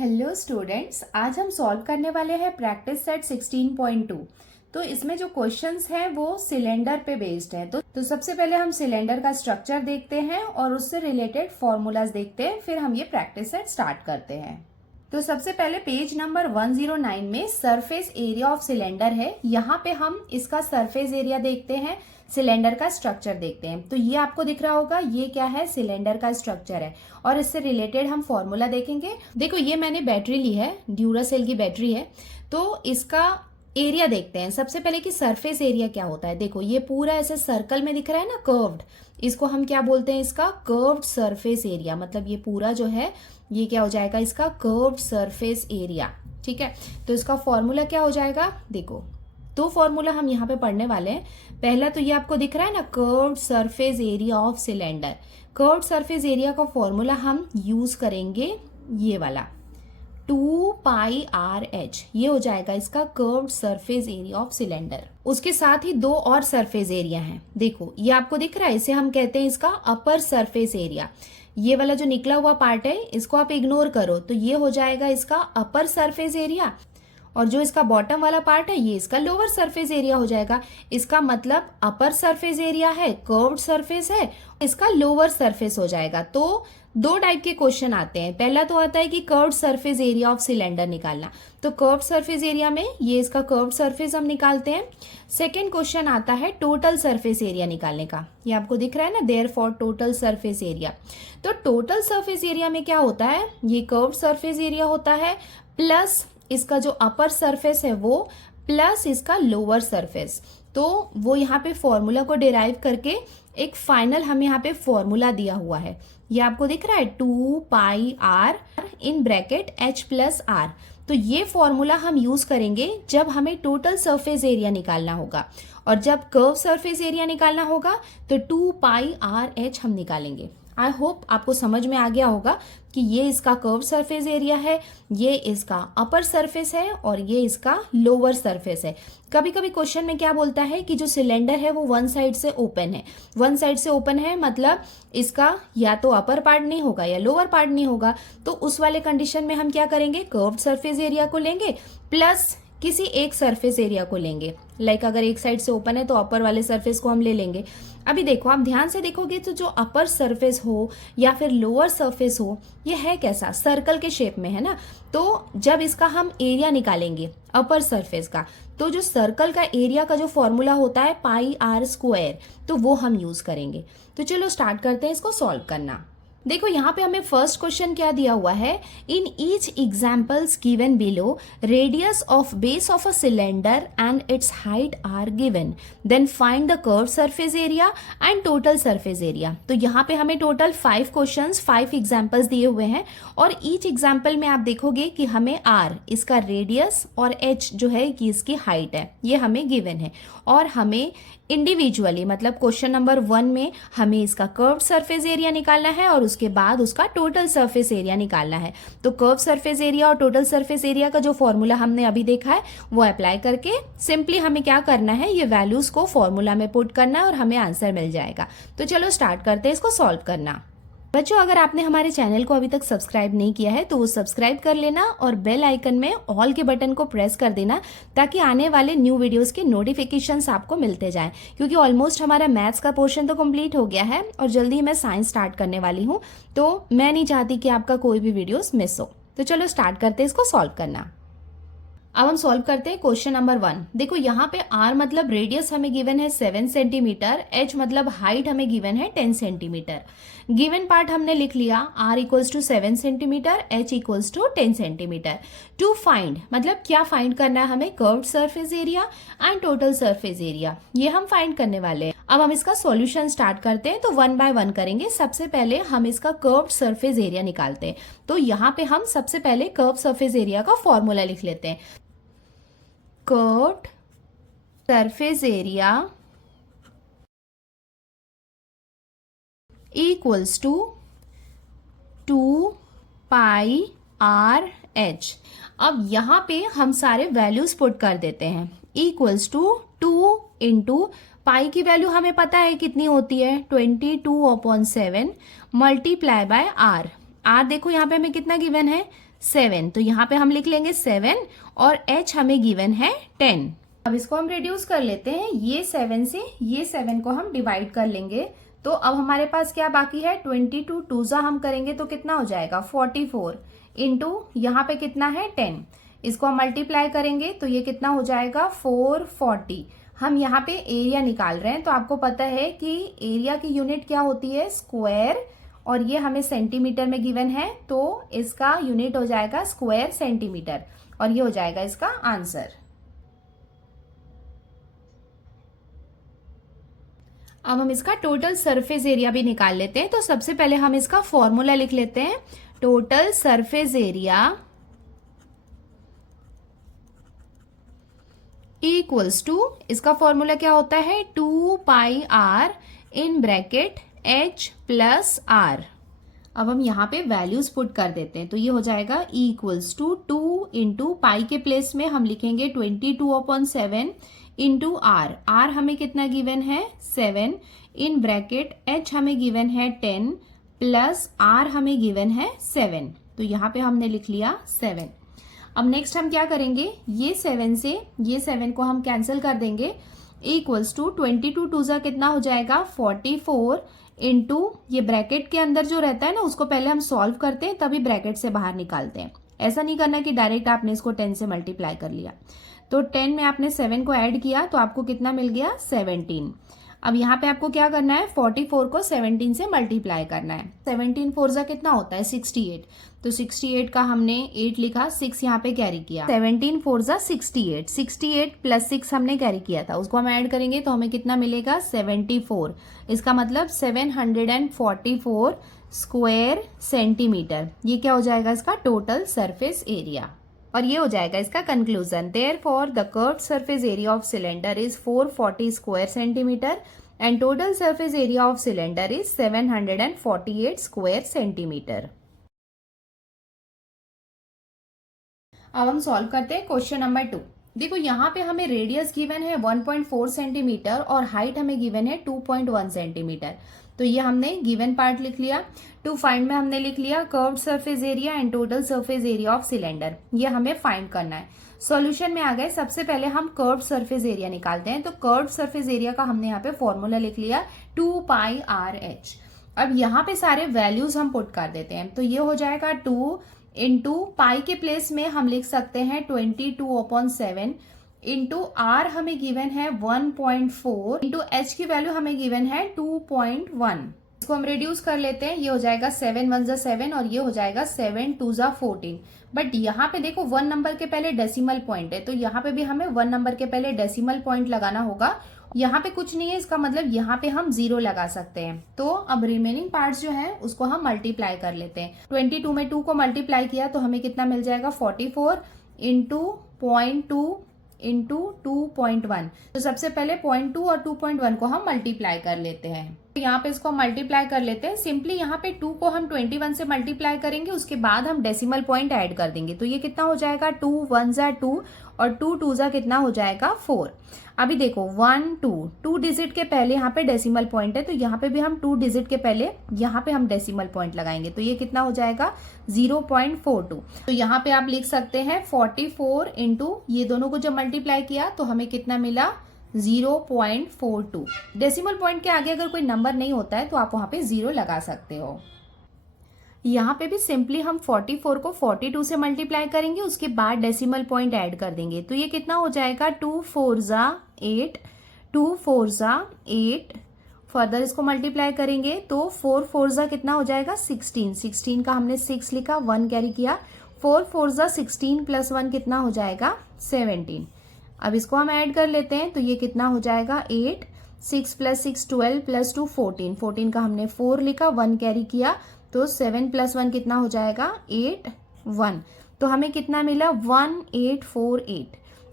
Hello students, आज हम solve करने वाले हैं प्रैक्टिस सेट 16.2। तो इसमें जो क्वेश्चंस हैं वो सिलेंडर पे बेस्ड है। तो सबसे पहले हम सिलेंडर का स्ट्रक्चर देखते हैं और उससे रिलेटेड फॉर्मूलाज देखते हैं, फिर हम ये प्रैक्टिस सेट स्टार्ट करते हैं। तो सबसे पहले पेज नंबर 109 में सरफेस एरिया ऑफ सिलेंडर है। यहाँ पे हम इसका सरफेस एरिया देखते हैं, सिलेंडर का स्ट्रक्चर देखते हैं। तो ये आपको दिख रहा होगा, ये क्या है, सिलेंडर का स्ट्रक्चर है और इससे रिलेटेड हम फॉर्मूला देखेंगे। देखो ये मैंने बैटरी ली है, ड्यूरासेल की बैटरी है। तो इसका एरिया देखते हैं सबसे पहले कि सरफेस एरिया क्या होता है। देखो ये पूरा ऐसे सर्कल में दिख रहा है ना, कर्व्ड, इसको हम क्या बोलते हैं, इसका कर्व्ड सरफेस एरिया। मतलब ये पूरा जो है ये क्या हो जाएगा, इसका कर्व्ड सरफेस एरिया। ठीक है, तो इसका फॉर्मूला क्या हो जाएगा, देखो दो फॉर्मूला हम यहाँ पे पढ़ने वाले हैं। पहला तो ये आपको दिख रहा है ना, curved surface area of cylinder. Curved surface area का फॉर्मूला हम यूज करेंगे ये वाला 2πRH, ये हो जाएगा इसका curved surface area of cylinder. उसके साथ ही दो और सरफेस एरिया हैं। देखो ये आपको दिख रहा है, इसे हम कहते हैं इसका अपर सरफेस एरिया। ये वाला जो निकला हुआ पार्ट है इसको आप इग्नोर करो, तो ये हो जाएगा इसका अपर सरफेस एरिया, और जो इसका बॉटम वाला पार्ट है ये इसका लोअर सरफेस एरिया हो जाएगा। इसका मतलब अपर सरफेस एरिया है, कर्व्ड सरफेस है, इसका लोअर सरफेस हो जाएगा। तो दो टाइप के क्वेश्चन आते हैं। पहला तो आता है कि curved surface area of cylinder निकालना, तो कर्व्ड सरफेस एरिया में ये इसका कर्व्ड सरफेस हम निकालते हैं। सेकेंड क्वेश्चन आता है टोटल सरफेस एरिया निकालने का। ये आपको दिख रहा है ना, देयरफॉर टोटल सरफेस एरिया। तो टोटल सरफेस एरिया में क्या होता है, ये कर्व्ड सरफेस एरिया होता है प्लस इसका जो अपर सरफेस है वो प्लस इसका लोअर सरफेस। तो वो यहाँ पे फॉर्मूला को डिराइव करके एक फाइनल हमें यहाँ पे फॉर्मूला दिया हुआ है। ये आपको दिख रहा है 2πR in bracket H plus R। तो ये फॉर्मूला हम यूज करेंगे जब हमें टोटल सरफेस एरिया निकालना होगा, और जब कर्व सरफेस एरिया निकालना होगा तो 2πRH हम निकालेंगे। आई होप आपको समझ में आ गया होगा कि ये इसका कर्व सरफेस एरिया है, ये इसका अपर सरफेस है और ये इसका लोअर सरफेस है। कभी कभी क्वेश्चन में क्या बोलता है कि जो सिलेंडर है वो वन साइड से ओपन है। वन साइड से ओपन है मतलब इसका या तो अपर पार्ट नहीं होगा या लोअर पार्ट नहीं होगा। तो उस वाले कंडीशन में हम क्या करेंगे, कर्व्ड सरफेस एरिया को लेंगे प्लस किसी एक सरफेस एरिया को लेंगे। लाइक अगर एक साइड से ओपन है तो अपर वाले सरफेस को हम ले लेंगे। अभी देखो, आप ध्यान से देखोगे तो जो अपर सरफेस हो या फिर लोअर सरफेस हो, ये है कैसा, सर्कल के शेप में है ना। तो जब इसका हम एरिया निकालेंगे अपर सरफेस का, तो जो सर्कल का एरिया का जो फॉर्मूला होता है πr², तो वो हम यूज करेंगे। तो चलो स्टार्ट करते हैं इसको सॉल्व करना। देखो यहाँ पे हमें फर्स्ट क्वेश्चन क्या दिया हुआ है, in each examples given below radius of base of a cylinder and its height are given, then find the curve surface area and total surface area. तो यहाँ पे हमें टोटल 5 क्वेश्चंस 5 एग्जाम्पल्स दिए हुए हैं, और ईच एग्जाम्पल में आप देखोगे कि हमें आर इसका रेडियस और एच जो है कि इसकी हाइट है, ये हमें गिवन है। और हमें इंडिविजुअली मतलब क्वेश्चन नंबर 1 में हमें इसका कर्व्ड सरफेस एरिया निकालना है और उसके बाद उसका टोटल सरफेस एरिया निकालना है। तो कर्व सरफेस एरिया और टोटल सरफेस एरिया का जो फॉर्मूला हमने अभी देखा है वो अप्लाई करके सिंपली हमें क्या करना है, ये वैल्यूज को फॉर्मूला में पुट करना है और हमें आंसर मिल जाएगा। तो चलो स्टार्ट करते हैं इसको सॉल्व करना। बच्चों, अगर आपने हमारे चैनल को अभी तक सब्सक्राइब नहीं किया है तो वो सब्सक्राइब कर लेना और बेल आइकन में ऑल के बटन को प्रेस कर देना, ताकि आने वाले न्यू वीडियोस के नोटिफिकेशंस आपको मिलते जाएं। क्योंकि ऑलमोस्ट हमारा मैथ्स का पोर्शन तो कंप्लीट हो गया है और जल्दी ही मैं साइंस स्टार्ट करने वाली हूँ, तो मैं नहीं चाहती कि आपका कोई भी वीडियोस मिस हो। तो चलो स्टार्ट करते हैं इसको सॉल्व करना। अब हम सॉल्व करते हैं क्वेश्चन नंबर 1। देखो यहाँ पे r मतलब रेडियस हमें गिवन है 7 सेंटीमीटर, h मतलब हाइट हमें गिवन है 10 सेंटीमीटर। गिवन पार्ट हमने लिख लिया, r equals to 7 centimetre, h equals to 10 centimetre. To find मतलब क्या फाइंड करना है हमें, curved surface area and total surface area, ये हम फाइंड करने वाले हैं। अब हम इसका सॉल्यूशन स्टार्ट करते हैं, तो 1 बाय 1 करेंगे। सबसे पहले हम इसका कर्व्ड सरफेस एरिया निकालते हैं। तो यहाँ पे हम सबसे पहले कर्व्ड सरफेस एरिया का फॉर्मूला लिख लेते हैं। Curved surface area equals to 2πRH। अब यहाँ पे हम सारे वैल्यूज पुट कर देते हैं। इक्वल्स टू 2 इंटू पाई की वैल्यू हमें पता है कितनी होती है, 22/7 मल्टीप्लाई बाय आर। आर देखो यहाँ पे हमें कितना गिवन है, 7, तो यहाँ पे हम लिख लेंगे 7 और h हमें गिवन है 10। अब इसको हम रिड्यूस कर लेते हैं, ये 7 से ये 7 को हम डिवाइड कर लेंगे, तो अब हमारे पास क्या बाकी है, 22 टूजा हम करेंगे तो कितना हो जाएगा 44 इंटू यहाँ पे कितना है 10, इसको हम मल्टीप्लाई करेंगे तो ये कितना हो जाएगा 440। हम यहाँ पे एरिया निकाल रहे हैं, तो आपको पता है कि एरिया की यूनिट क्या होती है, स्क्वायर, और ये हमें सेंटीमीटर में गिवन है, तो इसका यूनिट हो जाएगा स्क्वायर सेंटीमीटर, और ये हो जाएगा इसका आंसर। अब हम इसका टोटल सरफेस एरिया भी निकाल लेते हैं, तो सबसे पहले हम इसका फॉर्मूला लिख लेते हैं। Total surface area equals to, इसका फॉर्मूला क्या होता है, 2 pi r in bracket h plus r. अब हम यहाँ पे वैल्यूज पुट कर देते हैं, तो ये हो जाएगा इक्वल्स टू 2 इंटू पाई के प्लेस में हम लिखेंगे 22/7 इंटू आर। आर हमें कितना गिवन है 7, इन ब्रैकेट h हमें गिवन है 10 प्लस आर हमें गिवन है 7, तो यहाँ पे हमने लिख लिया 7। अब नेक्स्ट हम क्या करेंगे, ये 7 से ये 7 को हम कैंसिल कर देंगे, इक्वल्स टू 22 टूजा कितना हो जाएगा 44 इंटू ये ब्रैकेट के अंदर जो रहता है ना उसको पहले हम सॉल्व करते हैं तभी ब्रैकेट से बाहर निकालते हैं। ऐसा नहीं करना कि डायरेक्ट आपने इसको 10 से मल्टीप्लाई कर लिया, तो 10 में आपने 7 को ऐड किया तो आपको कितना मिल गया 17। अब यहाँ पे आपको क्या करना है, 44 को 17 से मल्टीप्लाई करना है। 17 4 जा कितना होता है 68, तो 68 का हमने 8 लिखा, 6 यहाँ पे कैरी किया, 17 4 जा 68, 68 प्लस 6 हमने कैरी किया था, उसको हम ऐड करेंगे तो हमें कितना मिलेगा 74। इसका मतलब 744 स्क्वायर सेंटीमीटर, ये क्या हो जाएगा इसका टोटल सरफेस एरिया। और ये हो जाएगा इसका conclusion. Therefore the curved surface area of cylinder is 440 square centimetre and total surface area of cylinder is 748 square centimetre. अब हम सॉल्व करते हैं क्वेश्चन नंबर 2। देखो यहाँ पे हमें रेडियस गिवन है 1.4 सेंटीमीटर और हाइट हमें गिवन है 2.1 सेंटीमीटर, तो ये हमने गिवन पार्ट लिख लिया। टू फाइंड में हमने लिख लिया curved surface area and total surface area of cylinder, ये हमें फाइंड करना है। सॉल्यूशन में आ गए, सबसे पहले हम कर्व्ड सरफेस एरिया निकालते हैं, तो कर्व्ड सरफेस एरिया का हमने यहाँ पे फॉर्मूला लिख लिया 2 पाई आर एच। अब यहाँ पे सारे वैल्यूज हम पुट कर देते हैं, तो ये हो जाएगा 2 इंटू पाई के प्लेस में हम लिख सकते हैं 22/7 इंटू आर हमें गिवन है 1.4 इंटू एच की वैल्यू हमें गिवन है 2.1। इसको हम रिड्यूस कर लेते हैं, ये हो जाएगा 7 1 जा 7 और ये हो जाएगा 7 2 जा 14। बट यहाँ पे देखो 1 नंबर के पहले डेसिमल पॉइंट है, तो यहाँ पे भी हमें 1 नंबर के पहले डेसिमल पॉइंट लगाना होगा। यहाँ पे कुछ नहीं है, इसका मतलब यहाँ पे हम 0 लगा सकते हैं। तो अब रिमेनिंग पार्ट्स जो है उसको हम मल्टीप्लाई कर लेते हैं। 22 में 2 को मल्टीप्लाई किया तो हमें कितना मिल जाएगा 44 इंटू 0.2 इंटू 2.1। तो सबसे पहले 0.2 और 2.1 को हम मल्टीप्लाई कर लेते हैं, तो यहाँ पे इसको मल्टीप्लाई कर लेते हैं। सिंपली यहाँ पे 2 को हम 21 से मल्टीप्लाई करेंगे, उसके बाद हम डेसिमल पॉइंट ऐड कर देंगे, तो ये कितना हो जाएगा 2 1 जा 2 और 2 2 जा कितना हो जाएगा 4। अभी देखो 1 2 डिजिट के पहले यहाँ पे डेसिमल पॉइंट है, तो यहाँ पे भी हम 2 डिजिट के पहले यहाँ पे हम डेसिमल पॉइंट लगाएंगे, तो ये कितना हो जाएगा 0.42। तो यहाँ पे आप लिख सकते हैं 44 इंटू ये दोनों को जब मल्टीप्लाई किया तो हमें कितना मिला 0.42। डेसिमल पॉइंट के आगे अगर कोई नंबर नहीं होता है तो आप वहां पे 0 लगा सकते हो। यहाँ पे भी सिंपली हम 44 को 42 से मल्टीप्लाई करेंगे, उसके बाद डेसिमल पॉइंट ऐड कर देंगे, तो ये कितना हो जाएगा 2 4 जा 8 2 4 जा 8। फर्दर इसको मल्टीप्लाई करेंगे तो 4 4 जा कितना हो जाएगा 16। 16 का हमने 6 लिखा, 1 कैरी किया, 4 4 जा 16 प्लस 1 कितना हो जाएगा 17। अब इसको हम ऐड कर लेते हैं, तो ये कितना हो जाएगा 8 6 प्लस 6 12 प्लस 2 14। 14 का हमने 4 लिखा, 1 कैरी किया, तो 7 प्लस 1 कितना हो जाएगा 8 1। तो हमें कितना मिला 1848।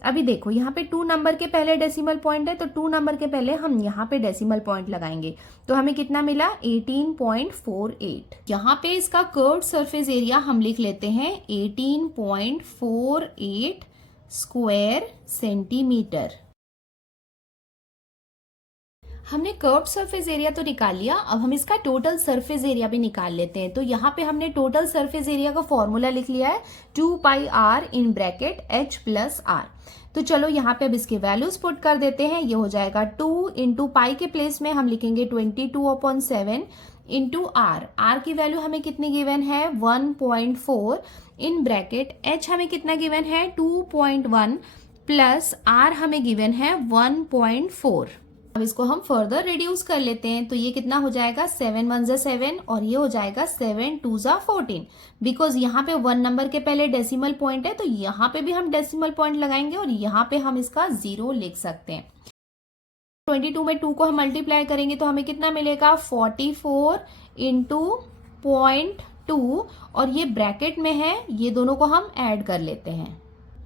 अभी देखो यहाँ पे 2 नंबर के पहले डेसिमल पॉइंट है, तो 2 नंबर के पहले हम यहाँ पे डेसिमल पॉइंट लगाएंगे, तो हमें कितना मिला 18.48। यहाँ पे इसका कर्व्ड सरफेस एरिया हम लिख लेते हैं 18.48 स्क्वायर सेंटीमीटर। हमने कर्व्ड सरफेस एरिया तो निकाल लिया, अब हम इसका टोटल सरफेस एरिया भी निकाल लेते हैं। तो यहाँ पे हमने टोटल सरफेस एरिया का फॉर्मूला लिख लिया है 2πr in bracket h plus r। तो चलो यहाँ पे अब इसके वैल्यूज पुट कर देते हैं। ये हो जाएगा 2 इंटू पाई के प्लेस में हम लिखेंगे 22/7 इंटू r की वैल्यू हमें कितनी गिवन है 1.4 इन ब्रैकेट h हमें कितना गिवन है 2.1 प्लस r हमें गिवन है 1.4। अब इसको हम फर्दर रिड्यूस कर लेते हैं। तो ये कितना हो जाएगा 7 1 7 और ये हो जाएगा 7 2 14। बिकॉज यहाँ पे 1 नंबर के पहले डेसिमल पॉइंट है, तो यहाँ पे भी हम डेसिमल पॉइंट लगाएंगे और यहाँ पे हम इसका 0 लिख सकते हैं। 22 में 2 को हम मल्टीप्लाई करेंगे तो हमें कितना मिलेगा 44 इंटू 0.2 और ये ब्रैकेट में है, ये दोनों को हम ऐड कर लेते हैं।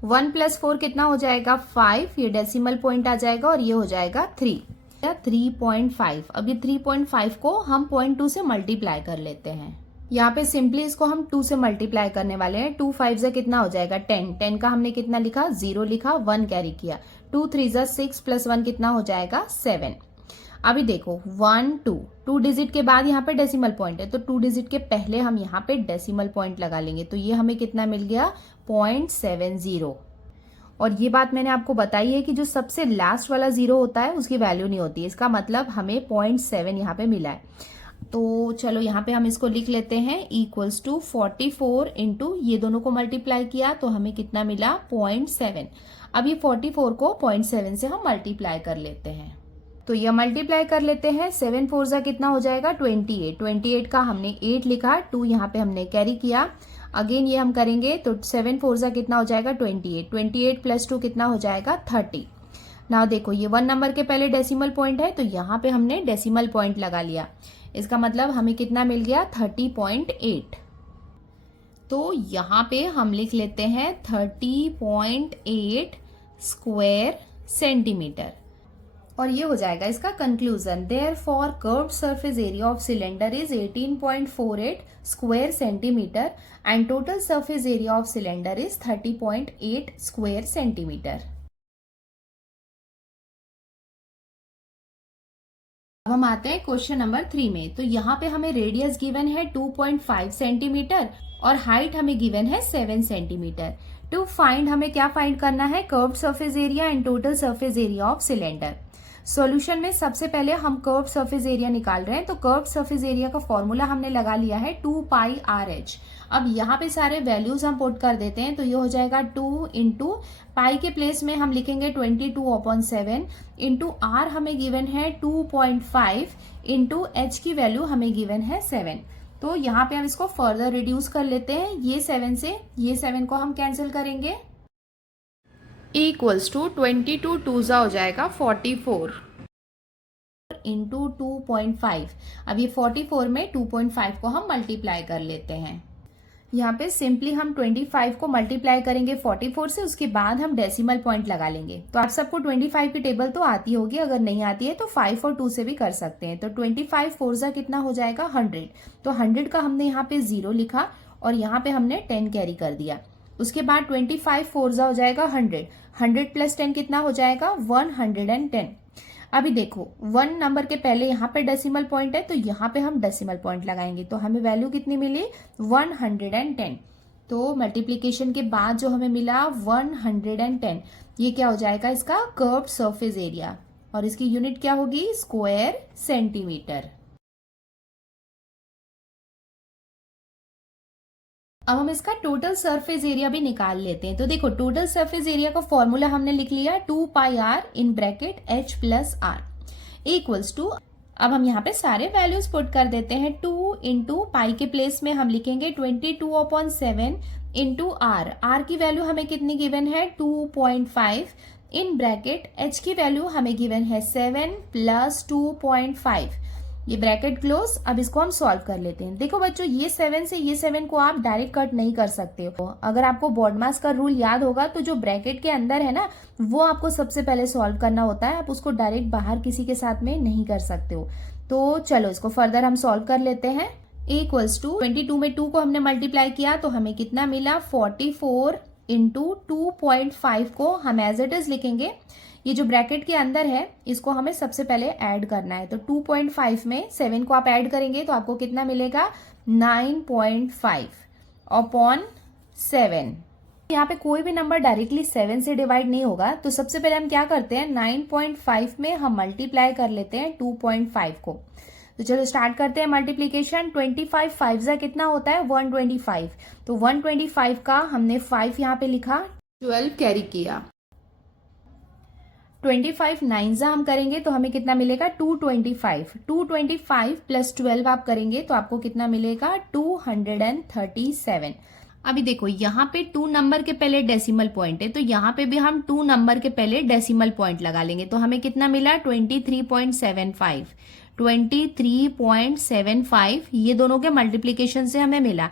1 + 4 कितना हो जाएगा 5, ये डेसिमल पॉइंट आ जाएगा और ये हो जाएगा 3.5। अब ये 3.5 को हम 0.2 से मल्टीप्लाई कर लेते हैं। यहाँ पे सिंपली इसको हम 2 से मल्टीप्लाई करने वाले हैं। 2 5 से कितना हो जाएगा 10, 10 का हमने कितना लिखा 0 लिखा, 1 कैरी किया। 2 3 6 प्लस 1 कितना हो जाएगा 7। अभी देखो 1 2 डिजिट के बाद यहाँ पे डेसिमल पॉइंट है, तो 2 डिजिट के पहले हम यहाँ पे डेसिमल पॉइंट लगा लेंगे। तो ये हमें कितना मिल गया 0.70। और ये बात मैंने आपको बताई है कि जो सबसे लास्ट वाला 0 होता है उसकी वैल्यू नहीं होती है। इसका मतलब हमें 0.7 यहाँ पे मिला है। तो चलो यहाँ पे हम इसको लिख लेते हैं इक्वल्स टू 44 इंटू ये दोनों को मल्टीप्लाई किया तो हमें कितना मिला 0.7। अब ये 44 को 0.7 से हम मल्टीप्लाई कर लेते हैं। तो ये मल्टीप्लाई कर लेते हैं। 7 4 जा कितना हो जाएगा 28। 28 का हमने 8 लिखा, 2 यहाँ पे हमने कैरी किया। अगेन ये हम करेंगे तो 7 4 जा कितना हो जाएगा 28। 28 प्लस 2 कितना हो जाएगा 30। नाउ देखो ये 1 नंबर के पहले डेसिमल पॉइंट है, तो यहाँ पे हमने डेसिमल पॉइंट लगा लिया। इसका मतलब हमें कितना मिल गया 30.8। तो यहाँ पे हम लिख लेते हैं 30.8 स्क्वायर सेंटीमीटर। और ये हो जाएगा इसका conclusion. Therefore curved surface area of cylinder is 18.48 square centimetre and total surface area of cylinder is 30.8 square centimetre. अब हम आते हैं क्वेश्चन नंबर 3 में। तो यहाँ पे हमें रेडियस गिवन है 2.5 सेंटीमीटर और हाइट हमें गिवन है 7 सेंटीमीटर। टू फाइंड हमें क्या फाइंड करना है curved surface area and total surface area of cylinder. Solution में सबसे पहले हम कर्व्ड सरफेस एरिया निकाल रहे हैं। तो कर्व्ड सरफेस एरिया का फॉर्मूला हमने लगा लिया है 2πRh। अब यहाँ पे सारे वैल्यूज हम पुट कर देते हैं। तो ये हो जाएगा 2 इंटू पाई के प्लेस में हम लिखेंगे 22/7 इंटू r हमें गिवन है 2.5 इंटू h की वैल्यू हमें गिवन है 7। तो यहाँ पे हम इसको फर्दर रिड्यूस कर लेते हैं। ये 7 से ये 7 को हम कैंसिल करेंगे। इक्वल्स टू 22 2 हो जाएगा 44 इंटू 2.5। अब ये 44 में 2.5 को हम मल्टीप्लाई कर लेते हैं। यहाँ पे सिंपली हम 25 को मल्टीप्लाई करेंगे 44 से, उसके बाद हम डेसिमल पॉइंट लगा लेंगे। तो आप सबको 25 की टेबल तो आती होगी, अगर नहीं आती है तो 5 और 2 से भी कर सकते हैं। तो 25 4 जा कितना हो जाएगा 100। तो 100 का हमने यहाँ पे 0 लिखा और यहाँ पे हमने 10 कैरी कर दिया। उसके बाद 25 4 जा हो जाएगा 100। 100 प्लस 10 कितना हो जाएगा 110। अभी देखो 1 नंबर के पहले यहाँ पे डेसिमल पॉइंट है, तो यहाँ पे हम डेसिमल पॉइंट लगाएंगे। तो हमें वैल्यू कितनी मिली 110। तो मल्टीप्लीकेशन के बाद जो हमें मिला 110, ये क्या हो जाएगा इसका कर्व्ड सरफेस एरिया और इसकी यूनिट क्या होगी स्क्वायर सेंटीमीटर। अब हम इसका टोटल सरफेस एरिया भी निकाल लेते हैं। तो देखो टोटल सरफेस एरिया का फॉर्मूला हमने लिख लिया 2πr in bracket h plus r equals to. अब हम यहाँ पे सारे वैल्यूज पुट कर देते हैं। 2 इंटू पाई के प्लेस में हम लिखेंगे 22/7 इंटू r की वैल्यू हमें कितनी गिवन है 2.5 इन ब्रैकेट h की वैल्यू हमें गिवन है 7 प्लस 2.5। ये ब्रैकेट क्लोज। अब इसको हम सॉल्व कर लेते हैं। देखो बच्चों ये 7 से ये 7 को आप डायरेक्ट कट नहीं कर सकते हो। अगर आपको बॉडमास का रूल याद होगा तो जो ब्रैकेट के अंदर है ना वो आपको सबसे पहले सॉल्व करना होता है। आप उसको डायरेक्ट बाहर किसी के साथ में नहीं कर सकते हो। तो चलो इसको फर्दर हम सॉल्व कर लेते हैं। इक्वल्स टू 22 में 2 को हमने मल्टीप्लाई किया तो हमें कितना मिला 44 इंटू 2.5 को हम एज इट इज लिखेंगे। ये जो ब्रैकेट के अंदर है इसको हमें सबसे पहले ऐड करना है। तो 2.5 में 7 को आप ऐड करेंगे तो आपको कितना मिलेगा 9.5 अपॉन 7। यहाँ पे कोई भी नंबर डायरेक्टली 7 से डिवाइड नहीं होगा, तो सबसे पहले हम क्या करते हैं 9.5 में हम मल्टीप्लाई कर लेते हैं 2.5 को। तो चलो स्टार्ट करते हैं मल्टीप्लीकेशन। 25 5 जा कितना होता है 125, तो 125 का हमने 5 यहाँ पे लिखा, 12 कैरी किया। 25 9 जा हम करेंगे तो हमें कितना मिलेगा 225। 225 प्लस 12 आप करेंगे तो आपको कितना मिलेगा 237। अभी देखो यहाँ पे 2 नंबर के पहले डेसिमल पॉइंट है, तो यहाँ पे भी हम 2 नंबर के पहले डेसिमल पॉइंट लगा लेंगे। तो हमें कितना मिला 23.75। 23.75 ये दोनों के मल्टीप्लीकेशन से हमें मिला।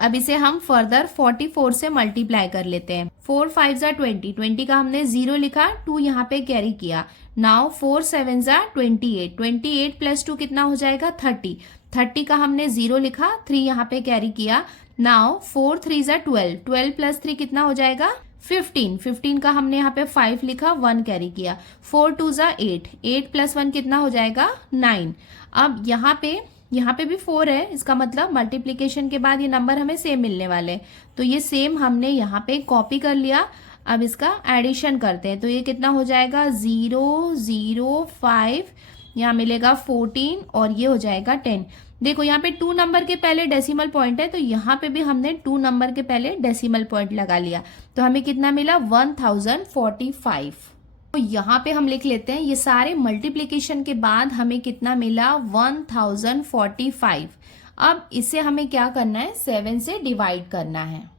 अब इसे हम फर्दर 44 से मल्टीप्लाई कर लेते हैं। 4 5 जा 20, 20 का हमने 0 लिखा, 2 यहाँ पे कैरी किया। नाउ 4 7 जा 28, 28 प्लस 2 कितना हो जाएगा 30, 30 का हमने 0 लिखा, 3 यहाँ पे कैरी किया। नाउ 4 3 जा 12, 12 प्लस 3 कितना हो जाएगा 15, 15 का हमने यहाँ पे 5 लिखा, 1 कैरी किया। 4 2 जा 8, 8 प्लस 1 कितना हो जाएगा 9। अब यहाँ पे भी 4 है, इसका मतलब मल्टीप्लीकेशन के बाद ये नंबर हमें सेम मिलने वाले हैं। तो ये सेम हमने यहाँ पे कॉपी कर लिया। अब इसका एडिशन करते हैं, तो ये कितना हो जाएगा 0 0 5, यहाँ मिलेगा 14 और ये हो जाएगा 10। देखो यहाँ पे 2 नंबर के पहले डेसिमल पॉइंट है, तो यहाँ पे भी हमने 2 नंबर के पहले डेसिमल पॉइंट लगा लिया। तो हमें कितना मिला 1045। तो यहाँ पे हम लिख लेते हैं ये सारे मल्टीप्लीकेशन के बाद हमें कितना मिला 1045। अब इसे हमें क्या करना है 7 से डिवाइड करना है।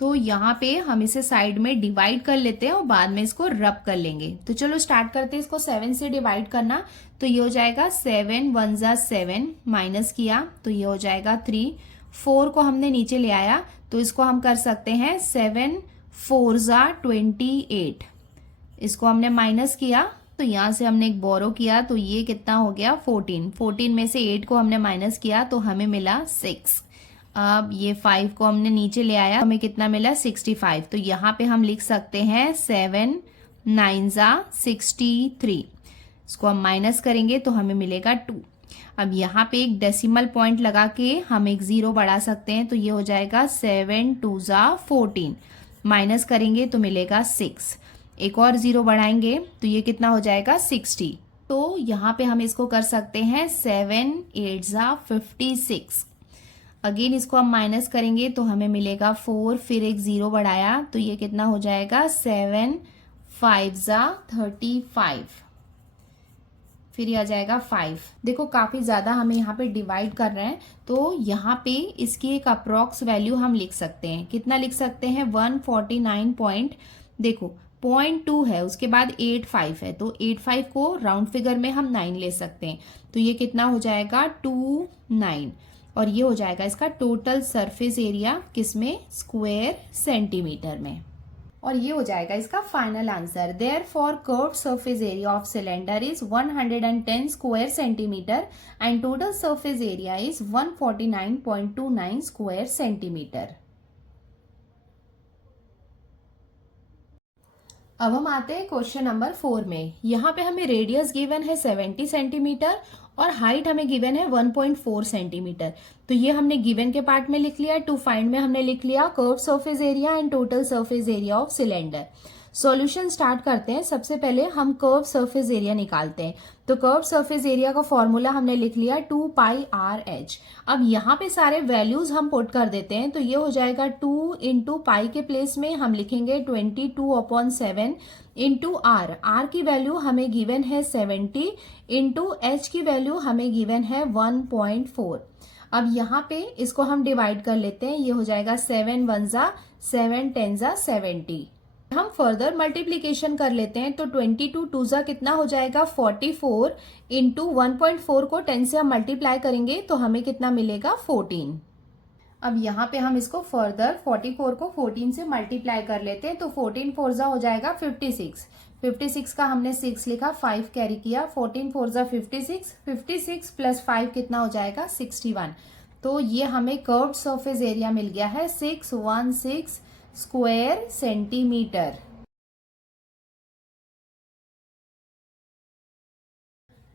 तो यहाँ पे हम इसे साइड में डिवाइड कर लेते हैं और बाद में इसको रब कर लेंगे। तो चलो स्टार्ट करते हैं इसको 7 से डिवाइड करना। तो ये हो जाएगा 7 1 जा 7, माइनस किया तो ये हो जाएगा 3। 4 को हमने नीचे ले आया तो इसको हम कर सकते हैं 7 4 जा 28, इसको हमने माइनस किया तो यहाँ से हमने एक बोरो किया तो ये कितना हो गया 14। 14 में से 8 को हमने माइनस किया तो हमें मिला 6। अब ये 5 को हमने नीचे ले आया, हमें कितना मिला 65। तो यहाँ पे हम लिख सकते हैं 7 9 जा 63, इसको हम माइनस करेंगे तो हमें मिलेगा 2। अब यहाँ पे एक डेसिमल पॉइंट लगा के हम एक 0 बढ़ा सकते हैं, तो ये हो जाएगा 7 2 जा 14, माइनस करेंगे तो मिलेगा 6। एक और 0 बढ़ाएंगे तो ये कितना हो जाएगा 60। तो यहाँ पे हम इसको कर सकते हैं 7 8 जा 56। अगेन इसको हम माइनस करेंगे तो हमें मिलेगा 4, फिर एक 0 बढ़ाया तो ये कितना हो जाएगा 7 5 जा 35, फिर ये आ जाएगा 5। देखो काफी ज्यादा हमें यहाँ पे डिवाइड कर रहे हैं, तो यहाँ पे इसकी एक अप्रोक्स वैल्यू हम लिख सकते हैं। कितना लिख सकते हैं 149 पॉइंट, देखो 0.2 है, उसके बाद 85 है, तो 85 को राउंड फिगर में हम 9 ले सकते हैं। तो ये कितना हो जाएगा 29 और ये हो जाएगा इसका टोटल सरफेस एरिया किसमें स्क्वायर सेंटीमीटर में, और ये हो जाएगा इसका final answer. Therefore curved surface area of cylinder is 110 square centimetre and total surface area is 149.29 square centimetre. अब हम आते हैं क्वेश्चन नंबर 4 में। यहाँ पे हमें रेडियस गिवन है 70 सेंटीमीटर और हाइट हमें गिवन है 1.4 सेंटीमीटर। तो ये हमने गिवन के पार्ट में लिख लिया। टू फाइंड में हमने लिख लिया curve surface area and total surface area of cylinder. Solution start करते हैं। सबसे पहले हम कर्व सरफेस एरिया निकालते हैं। तो कर्व सरफेस एरिया का फॉर्मूला हमने लिख लिया 2πr/h। अब यहाँ पे सारे वैल्यूज हम पुट कर देते हैं, तो ये हो जाएगा 2 इंटू पाई के प्लेस में हम लिखेंगे 22/7 इंटू आर। आर की वैल्यू हमें गिवन है 70 इंटू एच की वैल्यू हमें गिवन है 1.4। अब यहाँ पे इसको हम डिवाइड कर लेते हैं। ये हो जाएगा 7 1 जा 7 10 जा 70। हम फर्दर मल्टीप्लीकेशन कर लेते हैं, तो 22 2 जा कितना हो जाएगा 44 इंटू 1.4 को 10 से हम मल्टीप्लाई करेंगे तो हमें कितना मिलेगा 14। अब यहाँ पे हम इसको फर्दर 44 को 14 से मल्टीप्लाई कर लेते हैं, तो 14 4 जा हो जाएगा 56। 56 का हमने 6 लिखा, 5 कैरी किया, 14 4 जा 56, 56 प्लस 5 कितना हो जाएगा 61। तो ये हमें कर्व्ड सरफेस एरिया मिल गया है 616 स्क्वायर सेंटीमीटर।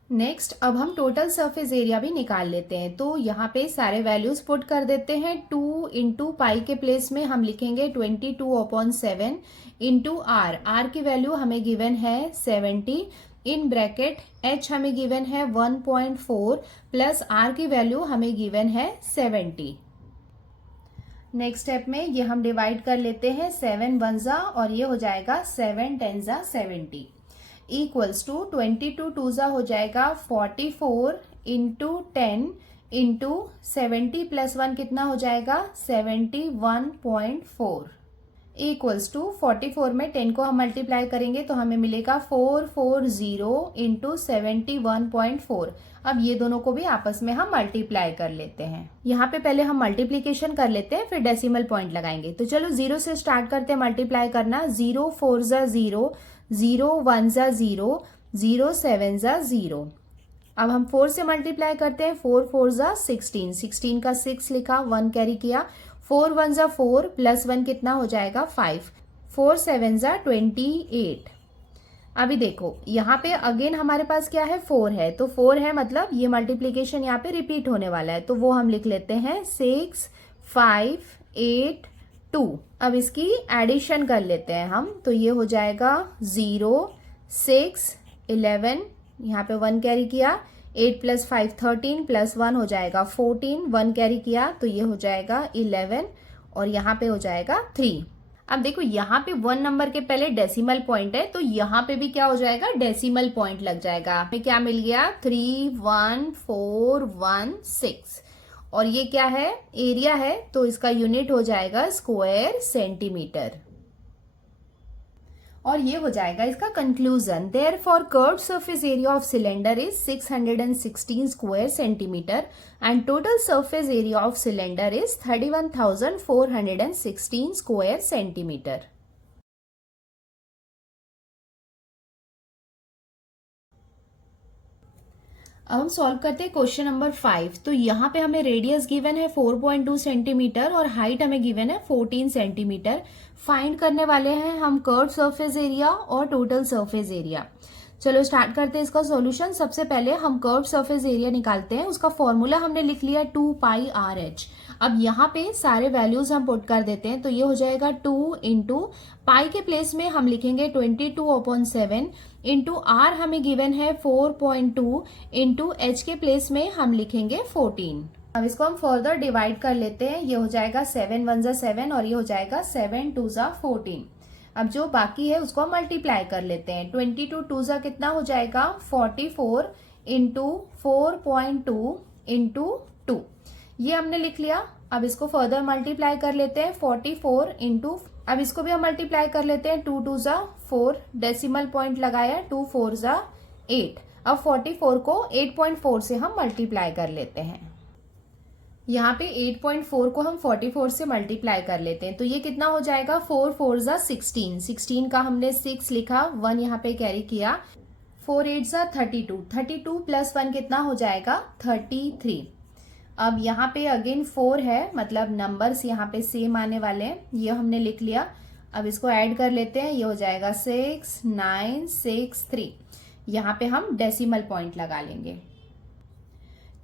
नेक्स्ट अब हम टोटल सरफेस एरिया भी निकाल लेते हैं। तो यहाँ पे सारे वैल्यूज पुट कर देते हैं। 2 इंटू पाई के प्लेस में हम लिखेंगे 22/7 इंटू आर। आर की वैल्यू हमें गिवन है 70 इन ब्रैकेट। एच हमें गिवन है 1.4 प्लस आर की वैल्यू हमें गिवन है 70। नेक्स्ट स्टेप में ये हम डिवाइड कर लेते हैं 7 1 जा और ये हो जाएगा 7 10 जा 70 इक्वल्स टू 22 2 जा हो जाएगा 44 इंटू 10 इंटू 70 प्लस 1 कितना हो जाएगा 71.4 इक्वल्स टू 44 में 10 को हम मल्टीप्लाई करेंगे तो हमें मिलेगा 440 इंटू 71.4। अब ये दोनों को भी आपस में हम मल्टीप्लाई कर लेते हैं। यहाँ पे पहले हम मल्टीप्लीकेशन कर लेते हैं फिर डेसिमल पॉइंट लगाएंगे। तो चलो 0 से स्टार्ट करते हैं मल्टीप्लाई करना। 0 4 जा 0, 0 1 जा 0, 0 7 जा 0। अब हम 4 से मल्टीप्लाई करते हैं। 4 4 जा 16, 16 का 6 लिखा, 1 कैरी किया। 4 1 जा 4 प्लस 1 कितना हो जाएगा 5। 4 7 जा 28। अभी देखो यहाँ पे अगेन हमारे पास क्या है 4 है, तो 4 है मतलब ये मल्टीप्लीकेशन यहाँ पे रिपीट होने वाला है, तो वो हम लिख लेते हैं 6 5 8 2। अब इसकी एडिशन कर लेते हैं हम, तो ये हो जाएगा 0 6 11, यहाँ पे 1 कैरी किया। 8 प्लस 5 13 प्लस 1 हो जाएगा 14, 1 कैरी किया तो ये हो जाएगा 11 और यहाँ पे हो जाएगा 3। अब देखो यहाँ पे 1 नंबर के पहले डेसिमल पॉइंट है, तो यहाँ पे भी क्या हो जाएगा डेसिमल पॉइंट लग जाएगा। हमें क्या मिल गया 31416 और ये क्या है एरिया है, तो इसका यूनिट हो जाएगा स्क्वायर सेंटीमीटर और ये हो जाएगा इसका conclusion. Therefore curved surface area of cylinder is 616 square centimetre and total surface area of cylinder is 31,416 square centimetre. अब हम सॉल्व करते हैं क्वेश्चन नंबर 5। तो यहाँ पे हमें रेडियस गिवन है 4.2 सेंटीमीटर और हाइट हमें गिवन है 14 सेंटीमीटर। फाइंड करने वाले हैं हम कर्व सरफेस एरिया और टोटल सरफेस एरिया। चलो स्टार्ट करते हैं इसका सॉल्यूशन। सबसे पहले हम कर्व सरफेस एरिया निकालते हैं। उसका फॉर्मूला हमने लिख लिया 2 पाई आर एच। अब यहाँ पे सारे वैल्यूज हम पुट कर देते हैं, तो ये हो जाएगा 2 इंटू पाई के प्लेस में हम लिखेंगे 22/7 इंटू आर हमें गिवन है 4.2 इंटू एच के प्लेस में हम लिखेंगे 14। अब इसको हम फर्दर डिवाइड कर लेते हैं। ये हो जाएगा 7 1 जा 7 और ये हो जाएगा 7 2 जा 14। अब जो बाकी है उसको हम मल्टीप्लाई कर लेते हैं। 22 2 जा कितना हो जाएगा 44 इंटू 4.2 इंटू 2, ये हमने लिख लिया। अब इसको फर्दर मल्टीप्लाई कर लेते हैं 44 इंटू, अब इसको भी हम मल्टीप्लाई कर लेते हैं। 2 2 जा 4, डेसिमल पॉइंट लगाया, 2 4 जा 8। अब 44 को 8.4 से हम मल्टीप्लाई कर लेते हैं। यहाँ पे 8.4 को हम 44 से मल्टीप्लाई कर लेते हैं, तो ये कितना हो जाएगा 4 4 जा 16, 16 का हमने 6 लिखा, 1 यहाँ पे कैरी किया। 4 8 जा 32, 32 प्लस 1 कितना हो जाएगा 33। अब यहाँ पे अगेन 4 है, मतलब नंबर्स यहाँ पे सेम आने वाले हैं, ये हमने लिख लिया। अब इसको ऐड कर लेते हैं, ये हो जाएगा 6 9 6 3। यहाँ पे हम डेसिमल पॉइंट लगा लेंगे,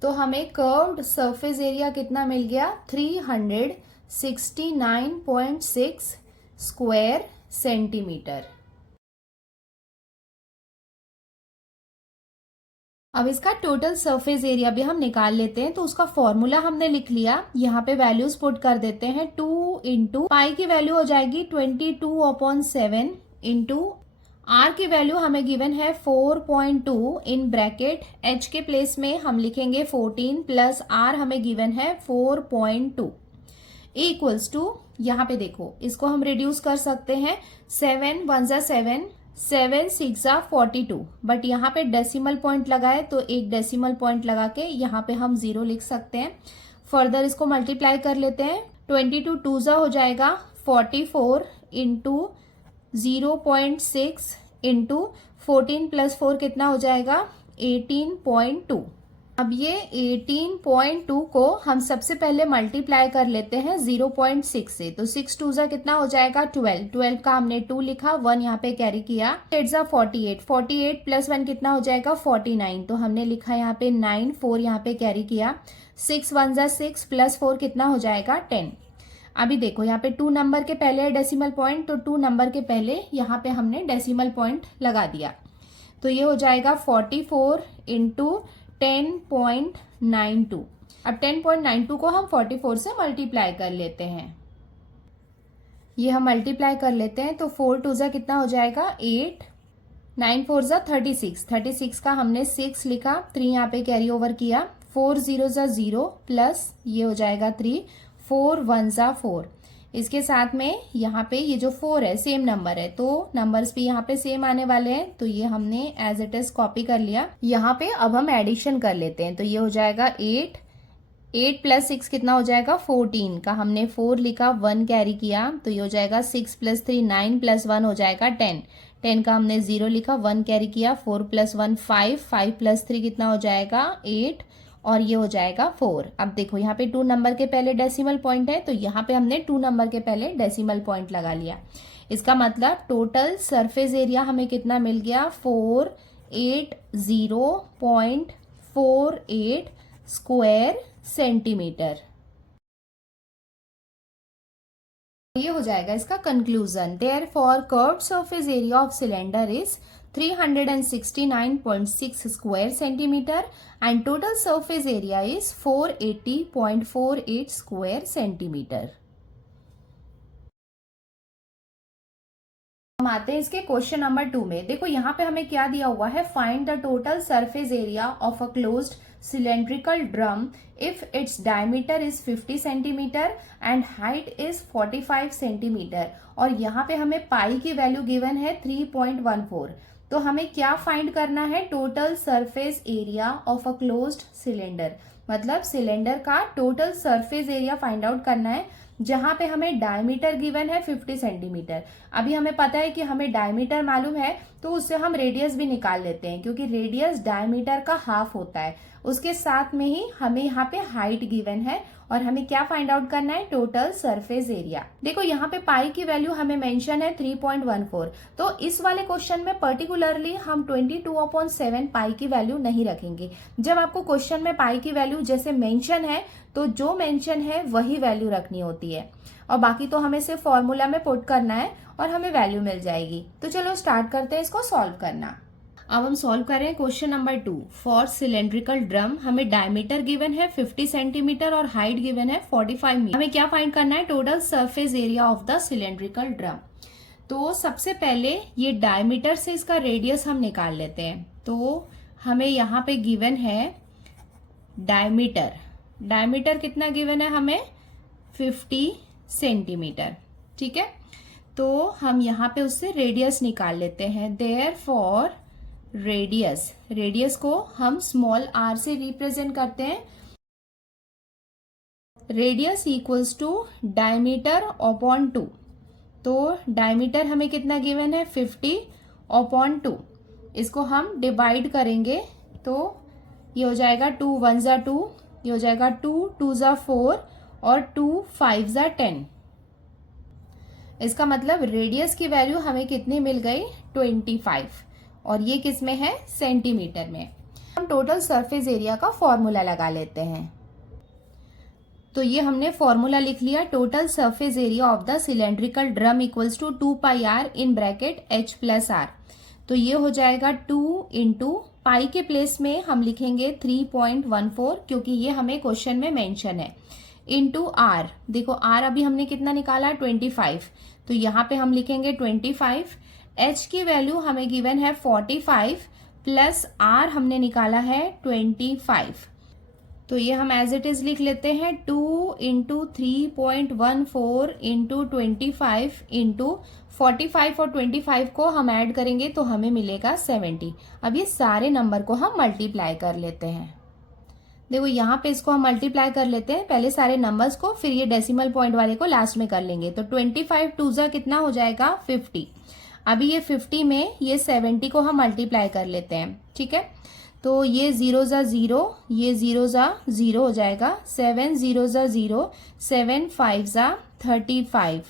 तो हमें कर्व्ड सरफेस एरिया कितना मिल गया 369.6 स्क्वायर सेंटीमीटर। अब इसका टोटल सरफेस एरिया भी हम निकाल लेते हैं। तो उसका फॉर्मूला हमने लिख लिया, यहाँ पे वैल्यूज पुट कर देते हैं। 2 इंटू पाई की वैल्यू हो जाएगी 22/7 इंटू आर की वैल्यू हमें गिवन है 4.2 इन ब्रैकेट, एच के प्लेस में हम लिखेंगे 14 प्लस आर हमें गिवन है 4.2 इक्वल्स टू, यहाँ पे देखो इसको हम रिड्यूस कर सकते हैं। 7 1 जा 7, 7 6 जा 42, बट यहाँ पे डेसिमल पॉइंट लगाए तो एक डेसिमल पॉइंट लगा के यहाँ पे हम 0 लिख सकते हैं। फर्दर इसको मल्टीप्लाई कर लेते हैं। 22 2 जा हो जाएगा 44 इंटू 0.6 इंटू 14 प्लस 4 कितना हो जाएगा 18.2। अब ये 18.2 को हम सबसे पहले मल्टीप्लाई कर लेते हैं 0.6 से। तो 6 2 जा कितना हो जाएगा 12। 12 का हमने 2 लिखा, 1 यहाँ पे कैरी किया, 8 जा 48, 48 प्लस 1 कितना हो जाएगा 49। तो हमने लिखा यहाँ पे 9, 4 यहाँ पे कैरी किया, 6 1 जा 6 प्लस 4 कितना हो जाएगा 10। अभी देखो यहाँ पे 2 नंबर के पहले है डेसिमल पॉइंट, तो 2 नंबर के पहले यहाँ पे हमने डेसिमल पॉइंट लगा दिया। तो ये हो जाएगा 44 इंटू 10.92। अब 10.92 को हम 44 से मल्टीप्लाई कर लेते हैं। ये हम मल्टीप्लाई कर लेते हैं तो 4 2 जा कितना हो जाएगा 8, 9 4 जा 36, 36 का हमने 6 लिखा, 3 यहाँ पे कैरी ओवर किया, 4 0 जा 0 प्लस ये हो जाएगा 3, 4 1 जा 4। इसके साथ में यहाँ पे ये जो 4 है सेम नंबर है, तो नंबर्स भी यहाँ पे सेम आने वाले हैं, तो ये हमने एज इट इज कॉपी कर लिया। यहाँ पे अब हम एडिशन कर लेते हैं, तो ये हो जाएगा 8, 8 प्लस 6 कितना हो जाएगा 14 का हमने 4 लिखा, 1 कैरी किया, तो ये हो जाएगा 6 प्लस 3 9 प्लस 1 हो जाएगा 10, 10 का हमने 0 लिखा, 1 कैरी किया, 4 प्लस 1 5, 5 प्लस 3 कितना हो जाएगा 8 और ये हो जाएगा 4। अब देखो यहाँ पे 2 नंबर के पहले डेसिमल पॉइंट है, तो यहाँ पे हमने 2 नंबर के पहले डेसिमल पॉइंट लगा लिया। इसका मतलब टोटल सरफेस एरिया हमें कितना मिल गया 480.48 स्क्वायर सेंटीमीटर। ये हो जाएगा इसका conclusion. Therefore curved surface area of cylinder is 369.6 square centimeter and total surface area is 480.48 square centimeter। हम आते हैं इसके क्वेश्चन नंबर 2 में। देखो यहाँ पे हमें क्या दिया हुआ है, find the total surface area of a closed cylindrical drum if its diameter is 50 centimeter and height is 45 centimeter। और यहाँ पे हमें पाई की वैल्यू गिवन है 3.14। तो हमें क्या फाइंड करना है, total surface area of a closed cylinder, मतलब सिलेंडर का total surface area find out करना है, जहां पे हमें डायमीटर गिवन है 50 सेंटीमीटर। अभी हमें पता है कि हमें डायमीटर मालूम है, तो उससे हम रेडियस भी निकाल लेते हैं, क्योंकि रेडियस डायमीटर का हाफ होता है। उसके साथ में ही हमें यहाँ पे हाइट गिवन है और हमें क्या फाइंड आउट करना है, टोटल सरफेस एरिया। देखो यहाँ पे पाई की वैल्यू हमें मेंशन है 3.14। तो इस वाले क्वेश्चन में पर्टिकुलरली हम 22/7 पाई की वैल्यू नहीं रखेंगे। जब आपको क्वेश्चन में पाई की वैल्यू जैसे मेंशन है, तो जो मेंशन है वही वैल्यू रखनी होती है, और बाकी तो हमें सिर्फ फॉर्मूला में पुट करना है और हमें वैल्यू मिल जाएगी। तो चलो स्टार्ट करते हैं इसको सॉल्व करना। अब हम सॉल्व कर रहे हैं question number 2। For cylindrical drum हमें डायमीटर गिवन है 50 सेंटीमीटर और हाइट गिवन है 45 मीटर। हमें क्या फाइंड करना है, total surface area of the cylindrical drum. तो सबसे पहले ये डायमीटर से इसका रेडियस हम निकाल लेते हैं। तो हमें यहाँ पे गिवन है डायमीटर, डायमीटर कितना गिवन है हमें 50 सेंटीमीटर, ठीक है। तो हम यहाँ पे उससे रेडियस निकाल लेते हैं। देयरफॉर रेडियस, रेडियस को हम स्मॉल r से रिप्रेजेंट करते हैं। Radius equals to diameter upon 2। तो डायमीटर हमें कितना गिवन है 50/2। इसको हम डिवाइड करेंगे तो ये हो जाएगा 2 1 जा 2, ये हो जाएगा 2 2 जा 4 और 2 5 जा 10। इसका मतलब रेडियस की वैल्यू हमें कितनी मिल गई 25, और ये किस में है, सेंटीमीटर में। हम टोटल सरफेस एरिया का फॉर्मूला लगा लेते हैं। तो ये हमने फॉर्मूला लिख लिया, total surface area of the cylindrical drum equals to 2πr in bracket h plus r। तो ये हो जाएगा 2 इंटू पाई के प्लेस में हम लिखेंगे 3.14, क्योंकि ये हमें क्वेश्चन में मेंशन है, इंटू r। देखो r अभी हमने कितना निकाला 25, तो यहाँ पे हम लिखेंगे 25। h की वैल्यू हमें गिवन है 45 प्लस r हमने निकाला है 25। तो ये हम एज इट इज लिख लेते हैं 2 इंटू 3.14 इंटू 25 इंटू 45 और 25 को हम ऐड करेंगे तो हमें मिलेगा 70। अब ये सारे नंबर को हम मल्टीप्लाई कर लेते हैं। देखो यहाँ पे इसको हम मल्टीप्लाई कर लेते हैं, पहले सारे नंबर्स को, फिर ये डेसिमल पॉइंट वाले को लास्ट में कर लेंगे। तो 25 2 जा कितना हो जाएगा 50। अभी ये 50 में ये 70 को हम मल्टीप्लाई कर लेते हैं, ठीक है। तो ये 0 ज़ा 0, ये 0 ज़ा 0 हो जाएगा, 7 0 ज़ा 0, 7 5 ज़ा 35,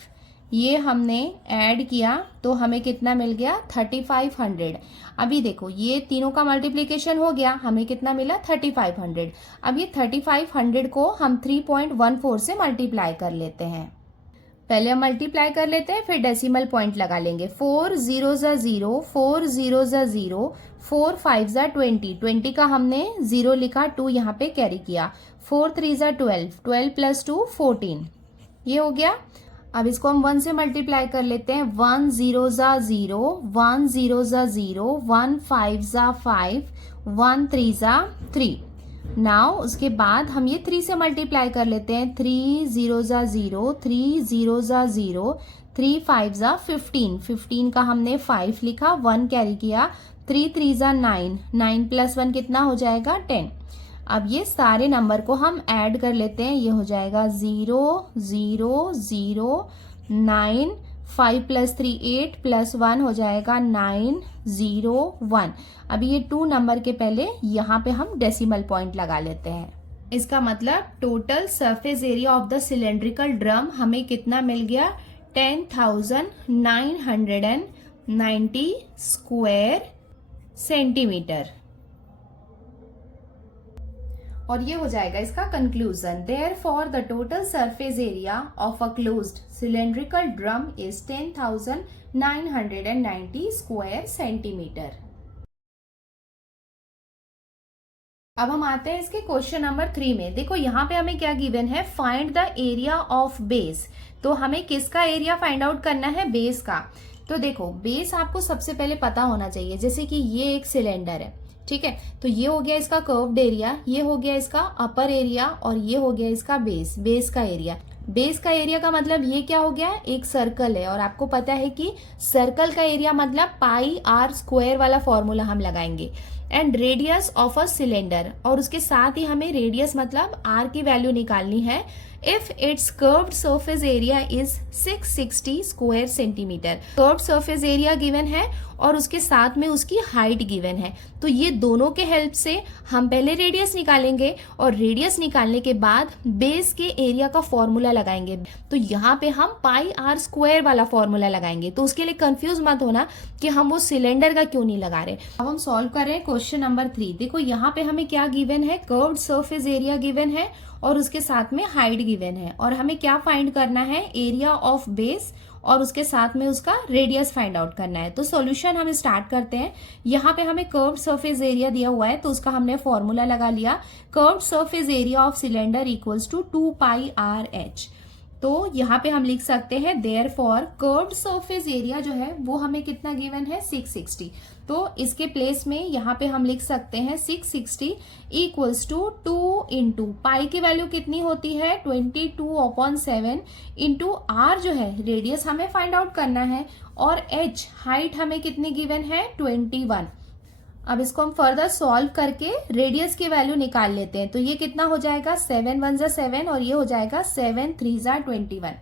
ये हमने ऐड किया तो हमें कितना मिल गया 3500। अभी देखो ये तीनों का मल्टीप्लिकेशन हो गया, हमें कितना मिला 3500। अब ये 3500 को हम 3.14 से मल्टीप्लाई कर लेते हैं। पहले हम मल्टीप्लाई कर लेते हैं, फिर डेसिमल पॉइंट लगा लेंगे। 4 0 ज़ा 0, 4 0 ज़ा 0, 4 5 ज़ा 20, 20 का हमने 0 लिखा, 2 यहाँ पे कैरी किया, 4 3 ज़ा 12, 12 प्लस 2 14, ये हो गया। अब इसको हम 1 से मल्टीप्लाई कर लेते हैं। 1 0 ज़ा 0, 1 0 ज़ा 0, 1 5 ज़ा 5, 1 3 ज़ा 3। नाउ उसके बाद हम ये 3 से मल्टीप्लाई कर लेते हैं। 3 0 ज़ा 0, 3 0 ज़ा 0, 3 5 ज़ा 15, 15 का हमने 5 लिखा, 1 कैरी किया, 3 3 ज़ा 9, 9 प्लस 1 कितना हो जाएगा 10। अब ये सारे नंबर को हम ऐड कर लेते हैं, ये हो जाएगा 0 0 0 9, 5 प्लस 3 8 प्लस 1 हो जाएगा 9 0 1। अभी ये 2 नंबर के पहले यहाँ पे हम डेसिमल पॉइंट लगा लेते हैं। इसका मतलब total surface area of the cylindrical drum हमें कितना मिल गया 10,990 स्क्वायर सेंटीमीटर। और ये हो जाएगा इसका conclusion. Therefore the total surface area of a closed cylindrical drum is 10,990 square centimetre. अब हम आते हैं इसके क्वेश्चन नंबर 3 में। देखो यहाँ पे हमें क्या गिवन है, find the area of base. तो हमें किसका एरिया फाइंड आउट करना है, बेस का। तो देखो बेस आपको सबसे पहले पता होना चाहिए। जैसे कि ये एक सिलेंडर है, ठीक है, तो ये हो गया इसका कर्व्ड एरिया, ये हो गया इसका अपर एरिया, और ये हो गया इसका बेस, बेस का एरिया। बेस का एरिया का मतलब ये क्या हो गया, एक सर्कल है, और आपको पता है कि सर्कल का एरिया मतलब पाई आर स्क्वायर वाला फॉर्मूला हम लगाएंगे। And radius of a cylinder, और उसके साथ ही हमें रेडियस मतलब आर की वैल्यू निकालनी है। If it's curved surface area is 660 square centimetre. Curved surface area given है और उसके साथ में उसकी हाइट गिवन है। तो ये दोनों के हेल्प से हम पहले रेडियस निकालेंगे, और रेडियस निकालने के बाद बेस के एरिया का फॉर्मूला लगाएंगे। तो यहाँ पे हम पाई आर स्क्वायर वाला फॉर्मूला लगाएंगे। तो उसके लिए कंफ्यूज मत होना कि हम वो सिलेंडर का क्यों नहीं लगा रहे। अब हम सॉल्व कर रहे हैं क्वेश्चन नंबर 3। देखो यहाँ पे हमें क्या गिवन है, कर्व्ड सरफेस एरिया गिवन है और उसके साथ में हाइट गिवन है, और हमें क्या फाइंड करना है, एरिया ऑफ बेस, और उसके साथ में उसका रेडियस फाइंड आउट करना है। तो सॉल्यूशन हम स्टार्ट करते हैं। यहाँ पे हमें कर्व्ड सरफेस एरिया दिया हुआ है, तो उसका हमने फॉर्मूला लगा लिया। Curved surface area of cylinder equals to 2 pi r h. तो यहाँ पे हम लिख सकते हैं देयरफॉर कर्व्ड सरफेस एरिया जो है वो हमें कितना गिवन है 660। तो इसके प्लेस में यहाँ पे हम लिख सकते हैं 660 इक्वल्स टू 2 इंटू पाई की वैल्यू कितनी होती है 22/7 इंटू आर जो है रेडियस हमें फाइंड आउट करना है, और एच हाइट हमें कितनी गिवन है 21। अब इसको हम फर्दर सॉल्व करके रेडियस की वैल्यू निकाल लेते हैं। तो ये कितना हो जाएगा 7 1 ज़ा 7, और ये हो जाएगा 7 3 ज़ा 21।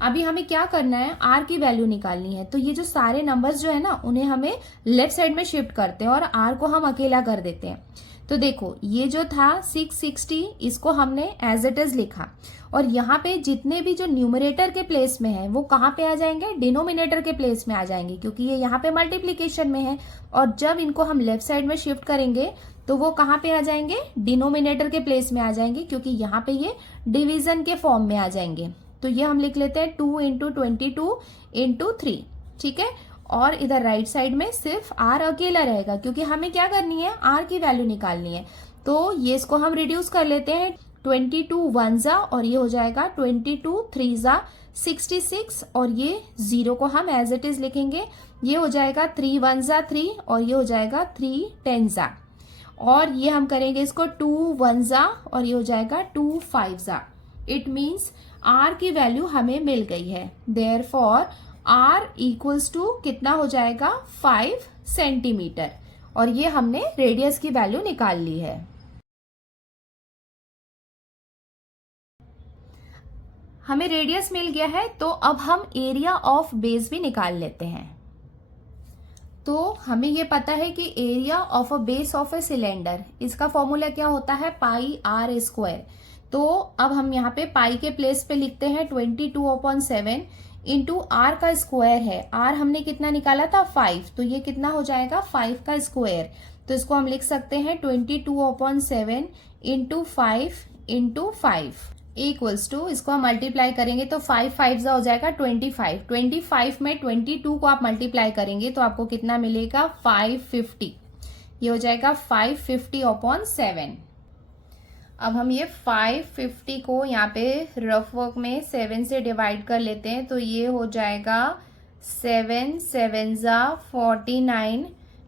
अभी हमें क्या करना है, आर की वैल्यू निकालनी है। तो ये जो सारे नंबर्स जो है ना उन्हें हमें लेफ्ट साइड में शिफ्ट करते हैं और आर को हम अकेला कर देते हैं। तो देखो ये जो था 660, इसको हमने एज इट इज लिखा, और यहाँ पे जितने भी जो न्यूमरेटर के प्लेस में है वो कहाँ पे आ जाएंगे, डिनोमिनेटर के प्लेस में आ जाएंगे, क्योंकि ये यहाँ पे मल्टीप्लीकेशन में है। और जब इनको हम लेफ्ट साइड में शिफ्ट करेंगे तो वो कहाँ पे आ जाएंगे, डिनोमिनेटर के प्लेस में आ जाएंगे, क्योंकि यहाँ पे ये डिवीजन के फॉर्म में आ जाएंगे। तो ये हम लिख लेते हैं 2 इंटू 22 इंटू 3, ठीक है। और इधर राइट साइड में सिर्फ आर अकेला रहेगा, क्योंकि हमें क्या करनी है, आर की वैल्यू निकालनी है। तो ये इसको हम रिड्यूस कर लेते हैं, 22 1 ज़ा, और ये हो जाएगा 22 3 ज़ा 66, और ये 0 को हम एज इट इज लिखेंगे। ये हो जाएगा 3 1 ज़ा 3, और ये हो जाएगा 3 10 ज़ा, और ये हम करेंगे इसको 2 1 ज़ा, और ये हो जाएगा 2 5 ज़ा। इट मीन्स आर की वैल्यू हमें मिल गई है। देयरफॉर आर इक्वल्स टू कितना हो जाएगा 5 सेंटीमीटर, और ये हमने रेडियस की वैल्यू निकाल ली है। हमें रेडियस मिल गया है, तो अब हम एरिया ऑफ बेस भी निकाल लेते हैं। तो हमें ये पता है कि area of a base of a cylinder, इसका फॉर्मूला क्या होता है, पाई आर स्क्वायर। तो अब हम यहाँ पे पाई के प्लेस पे लिखते हैं 22/7 इंटू आर का स्क्वायर है। आर हमने कितना निकाला था 5, तो ये कितना हो जाएगा 5 का स्क्वायर। तो इसको हम लिख सकते हैं 22/7 इंटू 5 इंटू 5 इक्वल्स टू, इसको हम मल्टीप्लाई करेंगे तो 5 5 हो जाएगा 25। 25 में 22 को आप मल्टीप्लाई करेंगे तो आपको कितना मिलेगा 550। ये हो जाएगा 550/7। अब हम ये 550 को यहाँ पे रफ वर्क में 7 से डिवाइड कर लेते हैं, तो ये हो जाएगा 7 7 जा 49।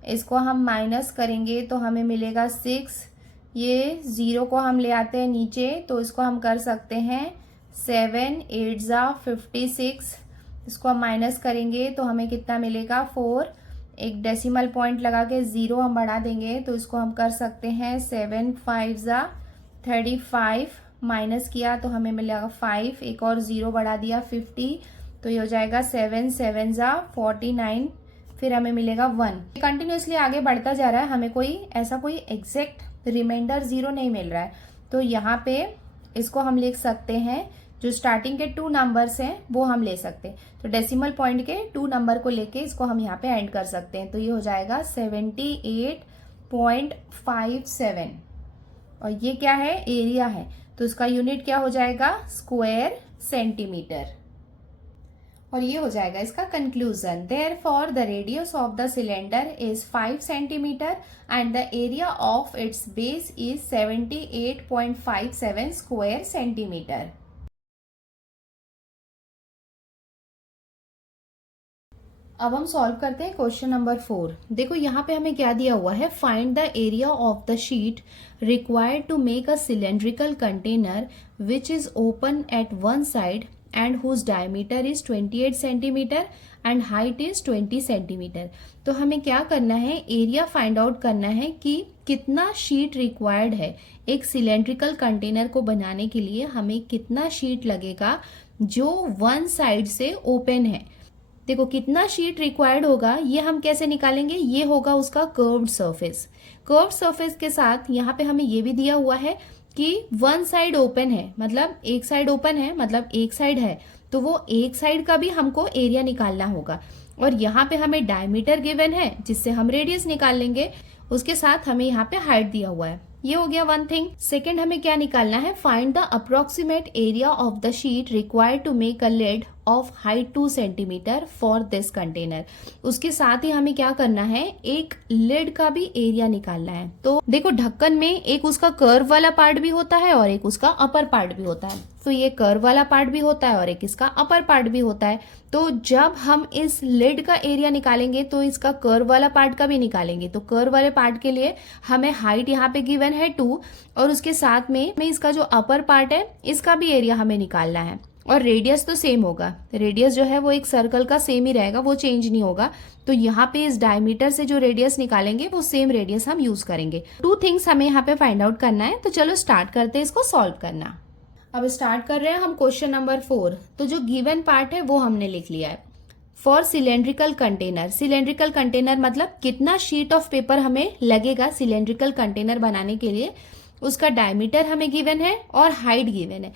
इसको हम माइनस करेंगे तो हमें मिलेगा 6। ये 0 को हम ले आते हैं नीचे, तो इसको हम कर सकते हैं 7 8 जा 56। इसको हम माइनस करेंगे तो हमें कितना मिलेगा 4। एक डेसिमल पॉइंट लगा के 0 हम बढ़ा देंगे तो इसको हम कर सकते हैं 7 5 जा 35। माइनस किया तो हमें मिलेगा 5, एक और 0 बढ़ा दिया 50। तो ये हो जाएगा 7 7 जा 49, फिर हमें मिलेगा 1। कंटिन्यूसली आगे बढ़ता जा रहा है, हमें कोई ऐसा कोई एग्जैक्ट रिमाइंडर 0 नहीं मिल रहा है। तो यहाँ पे इसको हम लिख सकते हैं, जो स्टार्टिंग के 2 नंबर्स हैं वो हम ले सकते हैं। तो डेसिमल पॉइंट के 2 नंबर को लेके इसको हम यहाँ पे एंड कर सकते हैं। तो ये हो जाएगा 78.57। और ये क्या है, एरिया है, तो इसका यूनिट क्या हो जाएगा, स्क्वायर सेंटीमीटर। और ये हो जाएगा इसका conclusion. Therefore the radius of the cylinder is 5 centimetre and the area of its base is 78.57 square centimetre. अब हम सॉल्व करते हैं क्वेश्चन नंबर 4। देखो यहाँ पे हमें क्या दिया हुआ है, find the area of the sheet required to make a cylindrical container which is open at one side and whose diameter is 28 centimetre and height is 20 centimetre. तो हमें क्या करना है, एरिया फाइंड आउट करना है कि कितना शीट रिक्वायर्ड है। एक सिलेंड्रिकल कंटेनर को बनाने के लिए हमें कितना शीट लगेगा जो वन साइड से ओपन है। देखो कितना शीट रिक्वायर्ड होगा, ये हम कैसे निकालेंगे, ये होगा उसका कर्व्ड सरफेस। कर्व्ड सरफेस के साथ यहाँ पे हमें ये भी दिया हुआ है कि वन साइड ओपन है, मतलब एक साइड ओपन है, मतलब एक साइड है, तो वो एक साइड का भी हमको एरिया निकालना होगा। और यहाँ पे हमें डायमीटर गिवन है जिससे हम रेडियस निकाल लेंगे, उसके साथ हमें यहाँ पे हाइट दिया हुआ है। ये हो गया वन थिंग। सेकेंड हमें क्या निकालना है, find the approximate area of the sheet required to make a lid of height 2 centimetre for this container. उसके साथ ही हमें क्या करना है, एक लिड का भी एरिया निकालना है। तो देखो ढक्कन में एक उसका कर्व वाला पार्ट भी होता है और एक उसका अपर पार्ट भी होता है। तो ये कर्व वाला पार्ट भी होता है और एक इसका अपर पार्ट भी होता है। तो जब हम इस लिड का एरिया निकालेंगे तो इसका कर्व वाला पार्ट का भी निकालेंगे। तो कर्व वाले पार्ट के लिए हमें हाइट यहाँ पे गिवन है 2 और उसके साथ में इसका जो अपर पार्ट है इसका भी एरिया हमें निकालना है। और रेडियस तो सेम होगा, रेडियस जो है वो एक सर्कल का सेम ही रहेगा, वो चेंज नहीं होगा। तो यहाँ पे इस डायमीटर से जो रेडियस निकालेंगे वो सेम रेडियस हम यूज करेंगे। 2 थिंग्स हमें यहाँ पे फाइंड आउट करना है। तो चलो स्टार्ट करते हैं इसको सॉल्व करना। अब स्टार्ट कर रहे हैं हम क्वेश्चन नंबर 4। तो जो गिवन पार्ट है वो हमने लिख लिया है। For cylindrical container, cylindrical container मतलब कितना शीट ऑफ पेपर हमें लगेगा सिलेंड्रिकल कंटेनर बनाने के लिए, उसका डायमीटर हमें गिवन है और हाइट गिवन है।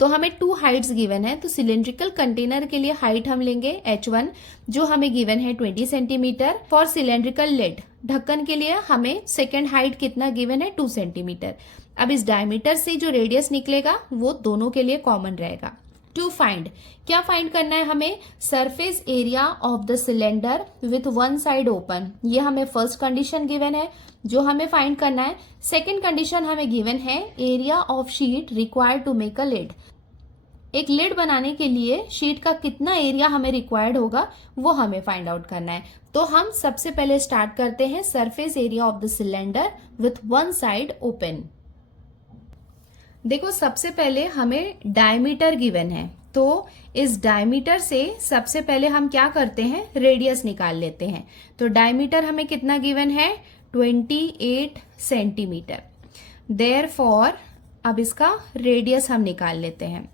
तो हमें 2 हाइट्स गिवन है। तो सिलेंड्रिकल कंटेनर के लिए हाइट हम लेंगे h1 जो हमें गिवन है 20 सेंटीमीटर। फॉर सिलेंड्रिकल लिड, ढक्कन के लिए हमें सेकेंड हाइट कितना गिवन है 2 सेंटीमीटर। अब इस डायमीटर से जो रेडियस निकलेगा वो दोनों के लिए कॉमन रहेगा। टू फाइंड, क्या फाइंड करना है हमें, surface area of the cylinder with one side open. ये हमें फर्स्ट कंडीशन गिवन है जो हमें फाइंड करना है। सेकेंड कंडीशन हमें गिवन है area of sheet required to make a lid. एक लिड बनाने के लिए शीट का कितना एरिया हमें रिक्वायर्ड होगा वो हमें फाइंड आउट करना है। तो हम सबसे पहले स्टार्ट करते हैं surface area of the cylinder with one side open. देखो सबसे पहले हमें डायमीटर गिवन है, तो इस डायमीटर से सबसे पहले हम क्या करते हैं, रेडियस निकाल लेते हैं। तो डायमीटर हमें कितना गिवन है 28 सेंटीमीटर। देयरफॉर अब इसका रेडियस हम निकाल लेते हैं।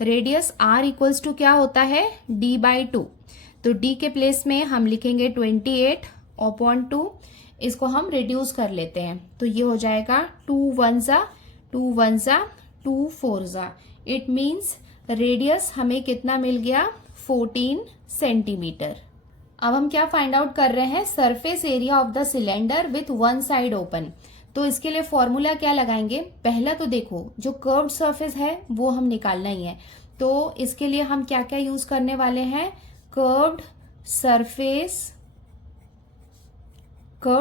रेडियस r इक्वल्स टू क्या होता है d/2। तो d के प्लेस में हम लिखेंगे 28 अपॉन 2, इसको हम रिड्यूस कर लेते हैं तो ये हो जाएगा 2 1 जा 2 1 जा 2 4 जा। इट मीन्स रेडियस हमें कितना मिल गया 14 सेंटीमीटर। अब हम क्या फाइंड आउट कर रहे हैं, surface area of the cylinder with one side open. तो इसके लिए फॉर्मूला क्या लगाएंगे, पहला तो देखो जो कर्व्ड सरफेस है वो हम निकालना ही है, तो इसके लिए हम क्या क्या यूज करने वाले हैं, कर्व्ड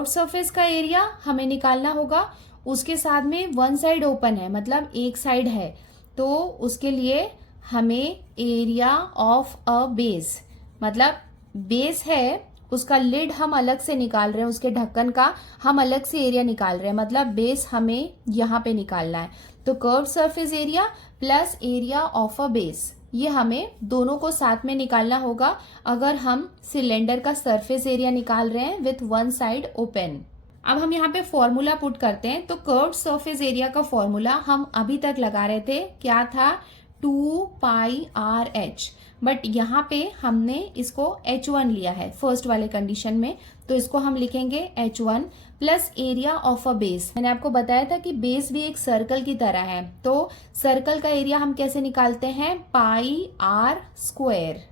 सरफेस का एरिया हमें निकालना होगा। उसके साथ में वन साइड ओपन है मतलब एक साइड है, तो उसके लिए हमें एरिया ऑफ अ बेस, मतलब बेस है उसका लिड हम अलग से निकाल रहे हैं, उसके ढक्कन का हम अलग से एरिया निकाल रहे हैं, मतलब बेस हमें यहाँ पे निकालना है। तो curve surface area plus area of a base, ये हमें दोनों को साथ में निकालना होगा अगर हम सिलेंडर का सरफेस एरिया निकाल रहे हैं विथ वन साइड ओपन। अब हम यहाँ पे फॉर्मूला पुट करते हैं। तो कर्व्ड सरफेस एरिया का फॉर्मूला हम अभी तक लगा रहे थे, क्या था 2 पाई आर एच, बट यहाँ पे हमने इसको H1 लिया है फर्स्ट वाले कंडीशन में, तो इसको हम लिखेंगे H1 plus area of a base. मैंने आपको बताया था कि बेस भी एक सर्कल की तरह है, तो सर्कल का एरिया हम कैसे निकालते हैं, पाई आर स्क्वायर।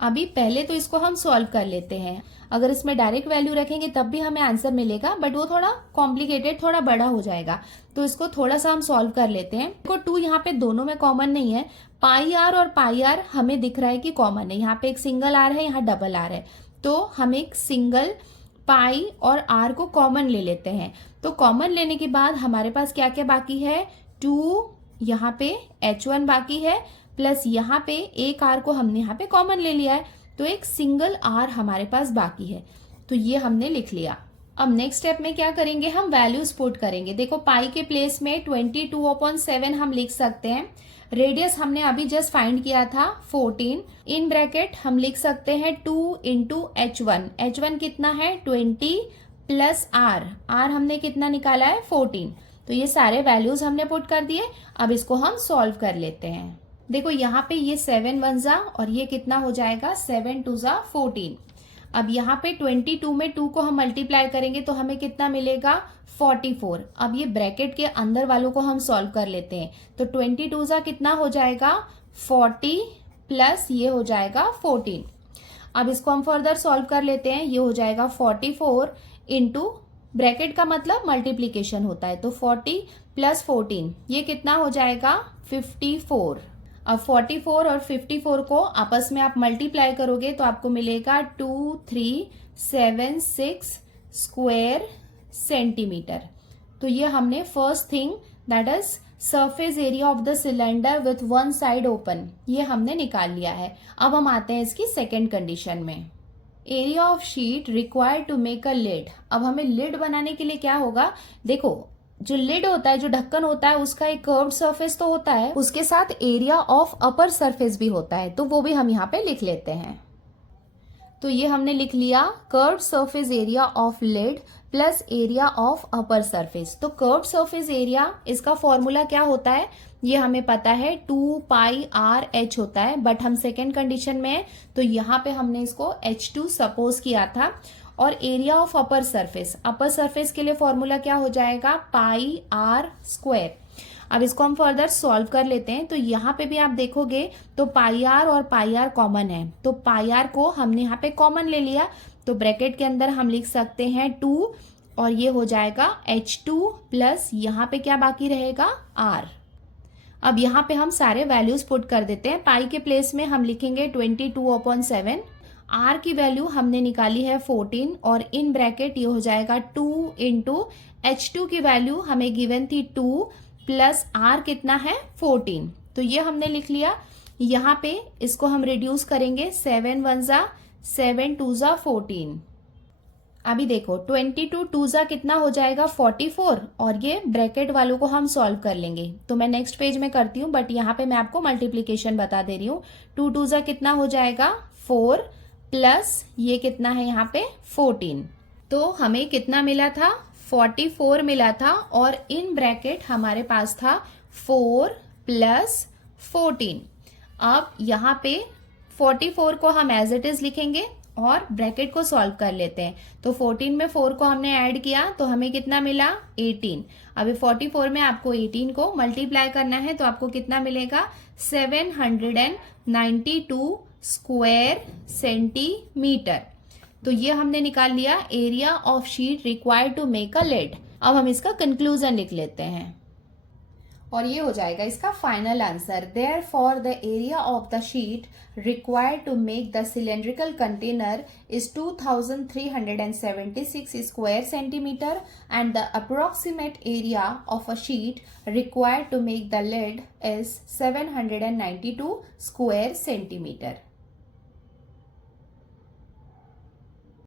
अभी पहले तो इसको हम सॉल्व कर लेते हैं, अगर इसमें डायरेक्ट वैल्यू रखेंगे तब भी हमें आंसर मिलेगा, बट वो थोड़ा कॉम्प्लिकेटेड, थोड़ा बड़ा हो जाएगा, तो इसको थोड़ा सा हम सॉल्व कर लेते हैं। देखो 2 यहाँ पे दोनों में कॉमन नहीं है, पाई आर और पाई आर हमें दिख रहा है कि कॉमन है, यहाँ पे एक सिंगल आर है, यहाँ डबल आर है, तो हम एक सिंगल पाई और आर को कॉमन ले लेते हैं। तो कॉमन लेने के बाद हमारे पास क्या क्या बाकी है, 2 यहाँ पे H1 बाकी है, प्लस यहाँ पे एक आर को हमने यहाँ पे कॉमन ले लिया है, तो एक सिंगल आर हमारे पास बाकी है, तो ये हमने लिख लिया। अब नेक्स्ट स्टेप में क्या करेंगे, हम वैल्यूज पुट करेंगे। देखो पाई के प्लेस में 22/7 हम लिख सकते हैं, रेडियस हमने अभी जस्ट फाइंड किया था 14, इन ब्रैकेट हम लिख सकते हैं 2 इंटू H1, H1 कितना है 20 प्लस आर हमने कितना निकाला है 14, तो ये सारे वैल्यूज हमने पुट कर दिए। अब इसको हम सॉल्व कर लेते हैं। देखो यहाँ पे ये 7 1 जा और ये कितना हो जाएगा 7 2 जा 14। अब यहाँ पे 22 में 2 को हम मल्टीप्लाई करेंगे तो हमें कितना मिलेगा 44। अब ये ब्रैकेट के अंदर वालों को हम सॉल्व कर लेते हैं, तो 22 जा कितना हो जाएगा 40 प्लस ये हो जाएगा 14। अब इसको हम फर्दर सॉल्व कर लेते हैं, ये हो जाएगा 44 इंटू ब्रैकेट का मतलब मल्टीप्लीकेशन होता है, तो 40 प्लस 14 ये कितना हो जाएगा 54। अब 44 और 54 को आपस में आप मल्टीप्लाई करोगे तो आपको मिलेगा 2376 स्क्वायर सेंटीमीटर। तो ये हमने first thing that is surface area of the cylinder with one side open, ये हमने निकाल लिया है। अब हम आते हैं इसकी सेकेंड कंडीशन में, area of sheet required to make a lid. अब हमें लिड बनाने के लिए क्या होगा, देखो जो लिड होता है, जो ढक्कन होता है, उसका एक कर्व्ड सरफेस तो होता है, उसके साथ एरिया ऑफ अपर सरफेस भी होता है, तो वो भी हम यहाँ पे लिख लेते हैं। तो ये हमने लिख लिया curved surface area of lid plus area of upper surface. तो कर्व्ड सरफेस एरिया, इसका फॉर्मूला क्या होता है ये हमें पता है 2 पाई आर एच होता है, बट हम सेकेंड कंडीशन में है तो यहाँ पे हमने इसको H2 सपोज किया था। और एरिया ऑफ अपर सरफेस के लिए फॉर्मूला क्या हो जाएगा पाई आर स्क्वायर। अब इसको हम फर्दर सॉल्व कर लेते हैं, तो यहाँ पे भी आप देखोगे तो पाई आर और पाई आर कॉमन है, तो पाई आर को हमने यहाँ पे कॉमन ले लिया, तो ब्रैकेट के अंदर हम लिख सकते हैं 2 और ये हो जाएगा H2 प्लस यहाँ पे क्या बाकी रहेगा R। अब यहाँ पे हम सारे वैल्यूज पुट कर देते हैं। पाई के प्लेस में हम लिखेंगे 22/7, आर की वैल्यू हमने निकाली है 14 और इन ब्रैकेट ये हो जाएगा 2 इंटू H2 की वैल्यू हमें गिवन थी 2 प्लस आर कितना है 14, तो ये हमने लिख लिया। यहाँ पे इसको हम रिड्यूस करेंगे, 7 1 जा 7 2 जा 14। अभी देखो 22 2 जा कितना हो जाएगा 44 और ये ब्रैकेट वालों को हम सॉल्व कर लेंगे, तो मैं नेक्स्ट पेज में करती हूँ, बट यहाँ पे मैं आपको मल्टीप्लीकेशन बता दे रही हूँ। 2 2 जा कितना हो जाएगा 4 प्लस ये कितना है यहाँ पे 14, तो हमें कितना मिला था 44 मिला था और इन ब्रैकेट हमारे पास था 4 प्लस 14। अब यहाँ पे 44 को हम एज इट इज लिखेंगे और ब्रैकेट को सॉल्व कर लेते हैं। तो 14 में 4 को हमने ऐड किया तो हमें कितना मिला 18। अभी 44 में आपको 18 को मल्टीप्लाई करना है तो आपको कितना मिलेगा 792 स्क्वायर सेंटीमीटर। तो ये हमने निकाल लिया area of sheet required to make a lid. अब हम इसका कंक्लूजन लिख लेते हैं और ये हो जाएगा इसका final answer. Therefore the area of the sheet required to make the cylindrical container is 2376 square centimeter and the approximate area of a sheet required to make the lid is 792 square centimeter.